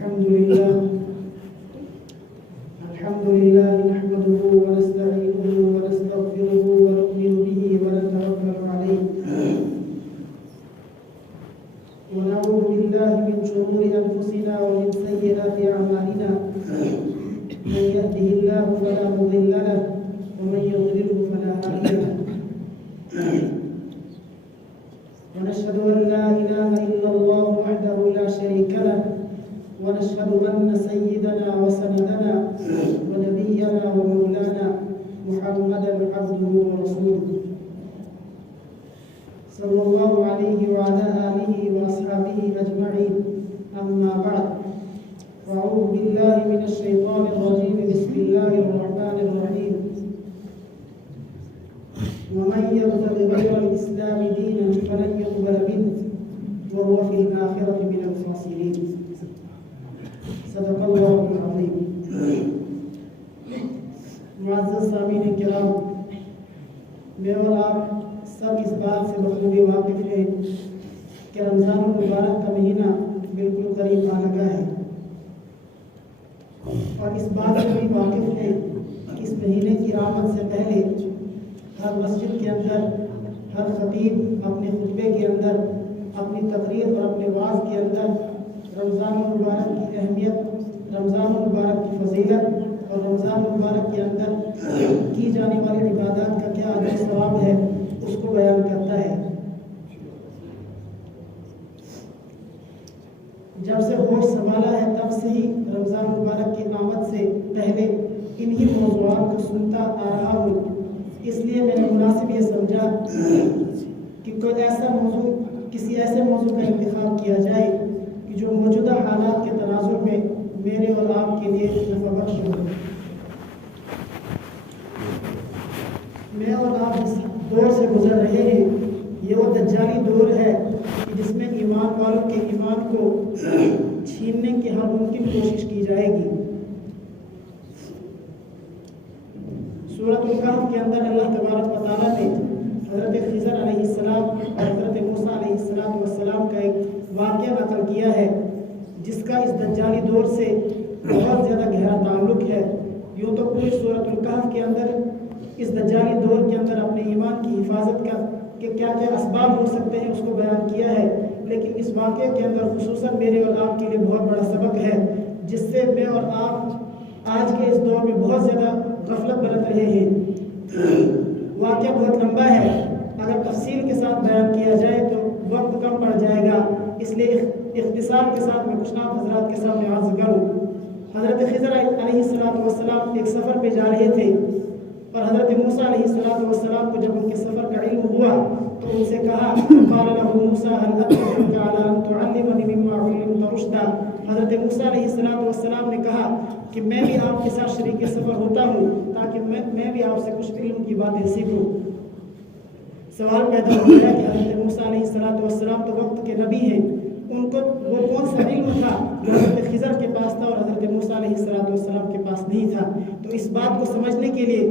الحمد لله نحمده ونستعينه ونستغفره ونؤمن به ونتوكل عليه ونعوذ بالله من شرور أنفسنا ومن سيئات أعمالنا من يهده الله فلا مضل له ومن يضلله فلا هادي له ونشهد أن لا إله إلا الله وحده لا شريك له ونشهد أن سيدنا وسندنا ونبينا ومولانا محمدا عبده ورسوله صلى الله عليه وعلى آله وأصحابه أجمعين أما بعد فأعوذ بالله من الشيطان الرجيم بسم الله الرحمن الرحيم ومن يبتغ غير الإسلام دينا فلن يقبل منه وهو في الآخرة من الخاسرين صدق الله العظيم معزز سامعین کرام، میں اور آپ سب اس بات سے بخوبی واقف ہیں کہ رمضان المبارک کا مہینہ بالکل قریب آ لگا ہے، اور اس بات سے بھی واقف ہیں کہ اس مہینے کی آمد سے پہلے ہر مسجد کے اندر ہر خطیب اپنے خطبے کے اندر، اپنی تقریر اور اپنے وعظ کے اندر رمضان المبارک کی اہمیت، رمضان المبارک کی فضیلت اور رمضان المبارک کے اندر کی جانے والی عبادات کا کیا اجر ثواب ہے اس کو بیان کرتا ہے۔ جب سے ہوش سنبھالا ہے تب سے ہی رمضان المبارک کی آمد سے پہلے انہی موضوعات کو سنتا آ رہا ہوں، اس لیے میں نے مناسب یہ سمجھا کہ کوئی ایسا موضوع، کسی ایسے موضوع کا انتخاب کیا جائے کہ جو موجودہ حالات کے تناظر میں میرے اور آپ کے لیے نفع بخش ہو۔ میں اور آپ جس دور سے گزر رہے ہیں یہ وہ دجالی دور ہے کہ جس میں ایمان والوں کے ایمان کو چھیننے کی ہر ممکن کوشش کی جائے گی۔ سورۃ الکہف کے اندر اللہ تبارک و تعالیٰ نے حضرت خضر علیہ السلام اور حضرت موسیٰ علیہ السلام کا ایک واقعہ نقل کیا ہے جس کا اس دجالی دور سے بہت زیادہ گہرا تعلق ہے۔ یوں تو پوری سورۃ الکہف کے اندر اس دجالی دور کے اندر اپنے ایمان کی حفاظت کا کہ کیا کیا اسباب ہو سکتے ہیں اس کو بیان کیا ہے، لیکن اس واقعے کے اندر خصوصاً میرے اور آپ کے لیے بہت بڑا سبق ہے جس سے میں اور آپ آج کے اس دور میں بہت زیادہ غفلت برت رہے ہیں۔ واقعہ بہت لمبا ہے، اگر تفصیل کے ساتھ بیان کیا جائے تو وقت کم پڑ جائے گا، اس لیے اختصار کے ساتھ میں کچھ نام حضرات کے سامنے عرض کروں۔ حضرت خضر علیہ السلام ایک سفر پہ جا رہے تھے اور حضرت موسیٰ علیہ السلام کو جب ان کے سفر کا علم ہوا تو ان سے کہا قال له موسیٰ هل أدلك على أن تعلمني مما علمت رشدا۔ حضرت موسیٰ علیہ السلام نے کہا کہ میں بھی آپ کے ساتھ شریک سفر ہوتا ہوں تاکہ میں بھی آپ سے کچھ علم کی باتیں سیکھوں۔ سوال پیدا ہو گیا کہ حضرت موسیٰ علیہ السلام تو وقت کے نبی ہیں، ان کو وہ کون سا علم تھا جو حضرت خضر کے پاس تھا اور حضرت موسیٰ علیہ السلام کے پاس نہیں تھا؟ تو اس بات کو سمجھنے کے لیے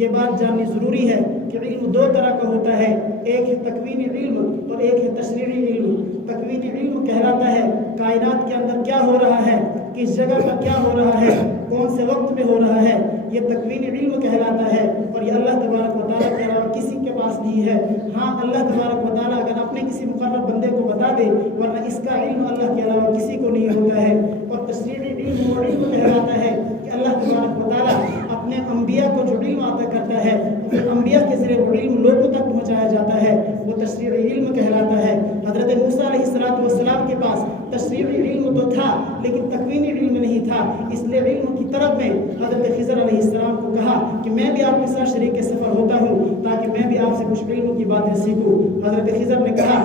یہ بات جاننی ضروری ہے کہ علم دو طرح کا ہوتا ہے، ایک ہے تکوینی علم اور ایک ہے تشریعی علم۔ تکوینی علم کہلاتا ہے کائنات کے اندر کیا ہو رہا ہے، کس جگہ پر کیا ہو رہا ہے، کون سے وقت میں ہو رہا ہے، یہ تکوینی علم کہلاتا ہے، اور یہ اللہ تبارک و تعالیٰ کے علاوہ کسی کے پاس نہیں ہے۔ ہاں اللہ تبارک و تعالیٰ اگر اپنے کسی مقرر بندے کو بتا دے، ورنہ اس کا علم اللہ کے علاوہ کسی کو نہیں ہوتا ہے۔ اور تشریعی علم وہ علم کہلاتا ہے کہ اللہ تبارک و تعالیٰ اپنے انبیاء کو جو علم عطا کرتا ہے پھر انبیاء کے ذریعے وہ علم لوگوں تک پہنچایا جاتا ہے، وہ تشریعی علم کہلاتا ہے۔ حضرت موسیٰ علیہ السلام کے پاس تشریعی علم تو تھا لیکن تکوینی علم نہیں تھا، اس لیے علم کی طرف میں حضرت خضر علیہ السلام کو کہا کہ میں بھی آپ کے ساتھ شریک سفر ہوتا ہوں تاکہ میں بھی آپ سے کچھ علم کی باتیں سیکھوں۔ حضرت خضر نے کہا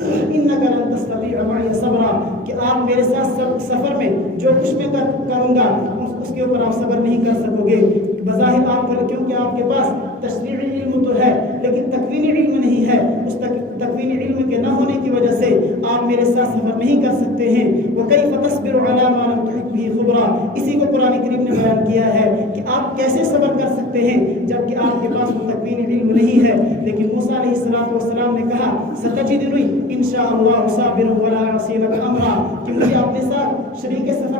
اِنَّكَ لَن تَسْتَطِيعَ مَعِيَ صَبْرًا، کہ آپ میرے ساتھ سفر میں جو کچھ میں کروں گا اس کے اوپر آپ صبر نہیں کر سکو گے۔ بظاہر آپ کو، کیونکہ آپ کے پاس تشریعی علم تو ہے لیکن تکوینی علم نہیں ہے، اس تکوینی علم کے نہ ہونے کی وجہ سے آپ میرے ساتھ سفر نہیں کر سکتے ہیں۔ وَكَيْفَ تَصْبِرُ عَلَى مَا لَمْ تُحِطْ بِهِ خُبْرًا، اسی کو قرآن کریم نے بیان کیا ہے کہ آپ کیسے صبر کر سکتے ہیں جبکہ آپ کے پاس وہ تکوینی علم نہیں ہے۔ لیکن موسیٰ علیہ السلام نے کہا سَتَجِدُنِي إِن شَاءَ اللَّهُ صَابِرًا وَلَا أَعْصِي لَكَ أَمْرًا، کہ مجھے اپنے ساتھ شریک سفر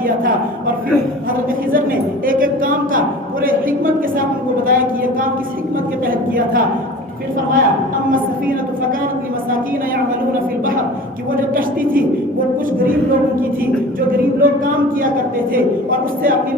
کیا تھا. اور پھر حضرت خضر نے ایک ایک کام کا پورے حکمت کے ساتھ ان کو بتایا کہ یہ کام کس حکمت کے تحت کیا تھا. پھر فرمایا اما السفینۃ فکانت لمساکین یعملون فی البحر کہ وہ جو کشتی تھی وہ کچھ غریب لوگوں کی تھی جو غریب لوگ کام کیا کرتے تھے اور اس سے اپنی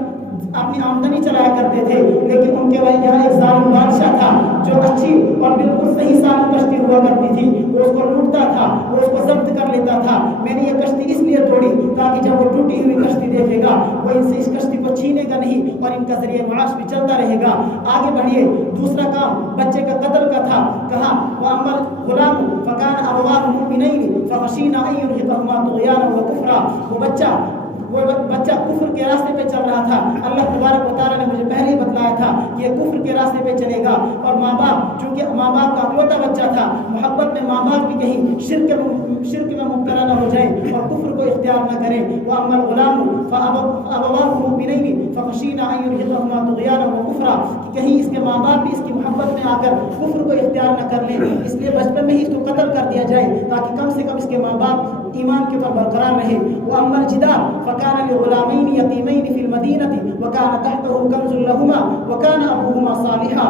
آمدنی چلایا کرتے تھے. لیکن ان کے یہاں ایک ظالم بادشاہ تھا جو اچھی اور بالکل صحیح سالم کشتی ہوا کرتی تھی. وہ اس کو لوٹتا تھا, وہ اس کو ضبط کر لیتا تھا. میں نے یہ کشتی اس لیے توڑی تاکہ جب وہ ٹوٹی ہوئی کشتی دیکھے گا وہ ان سے اس کشتی کو چھینے گا نہیں اور ان کا ذریعہ معاش بھی چلتا رہے گا. آگے بڑھیے. دوسرا کام بچے کا قتل کا تھا. کہا وَأَمَّا الْغُلَامُ فَكَانَ أَبَوَاهُ مُؤْمِنَيْنِ فَخَشِينَا أَن يُرْهِقَهُمَا طُغْيَانًا وَكُفْرًا. وہ بچہ کفر کے راستے پہ چل رہا تھا. اللہ تبارک و تعالیٰ نے مجھے پہلے ہی بتلایا تھا کہ یہ کفر کے راستے پہ چلے گا. اور ماں باپ, چونکہ ماں باپ کا اکلوتا بچہ تھا, محبت میں ماں باپ بھی کہیں شرک میں مبتلا نہ ہو جائیں اور کفر کو اختیار نہ کریں. وَأَمَّا الْغُلَامُ فَأَبَوَاهُ مُؤْمِنَيْنِ فَخَشِينَا أَن يُرْهِقَهُمَا طُغْيَانًا وَكُفْرًا کہ کہیں اس کے ماں باپ بھی اس کی محبت میں آ کر کفر کو اختیار نہ کر لیں. اس لیے بچپن میں ہی اس کو قتل کر دیا جائے تاکہ کم سے کم اس کے ماں باپ ایمان کے اوپر برقرار رہے. وَأَمَّا الْجِدَارُ فَكَانَ لِغُلَامَيْنِ يَتِيمَيْنِ فِي الْمَدِينَةِ وَكَانَ تَحْتَهُ كَنْزٌ لَهُمَا وَكَانَ أَبُوهُمَا صَالِحًا.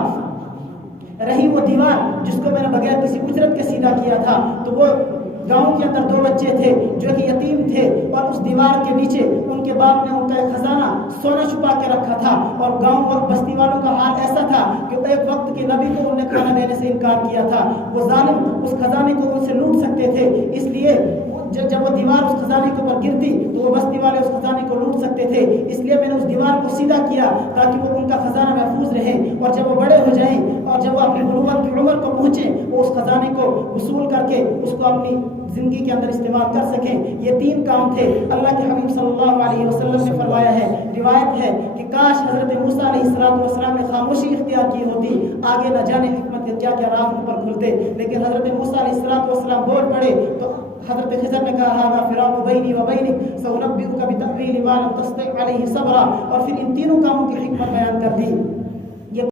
رہی وہ دیوار جس کو میں نے بغیر کسی اجرت کے سیدھا کیا تھا, تو وہ گاؤں کے اندر 2 بچے تھے جو کہ یتیم تھے اور اس دیوار کے نیچے ان کے باپ نے ان کا ایک خزانہ سونا چھپا کے رکھا تھا. اور گاؤں اور بستی والوں کا حال ایسا تھا کہ ایک وقت کے نبی کو انہوں نے کھانا دینے سے انکار کیا تھا. وہ ظالم اس خزانے کو ان سے لوٹ سکتے تھے, اس لیے جب وہ دیوار اس خزانے کے اوپر گرتی تو وہ بستی والے اس خزانے کو لوٹ سکتے تھے. اس لیے میں نے اس دیوار کو سیدھا کیا تاکہ وہ ان کا خزانہ محفوظ رہے اور جب وہ بڑے ہو جائیں اور جب وہ اپنی بلوغت کی عمر کو پہنچیں وہ اس خزانے کو وصول کر کے اس کو اپنی زندگی کے اندر استعمال کر سکیں. یہ 3 کام تھے. اللہ کے حبیب صلی اللہ علیہ وسلم نے فرمایا ہے, روایت ہے کہ کاش حضرت موسیٰ علیہ السلام نے خاموشی اختیار کی ہوتی, آگے نہ جانے حکمت کے کیا کیا راہ ان پر کھلتے. لیکن حضرت موسیٰ علیہ السلام بول پڑے تو حضرت خضر نے کہا هذا فراق بینی و بینک سأنبئک بتأویل ما لم تستطع علیہ صبرا, اور پھر ان تینوں کاموں کی حکمت بیان کر دی.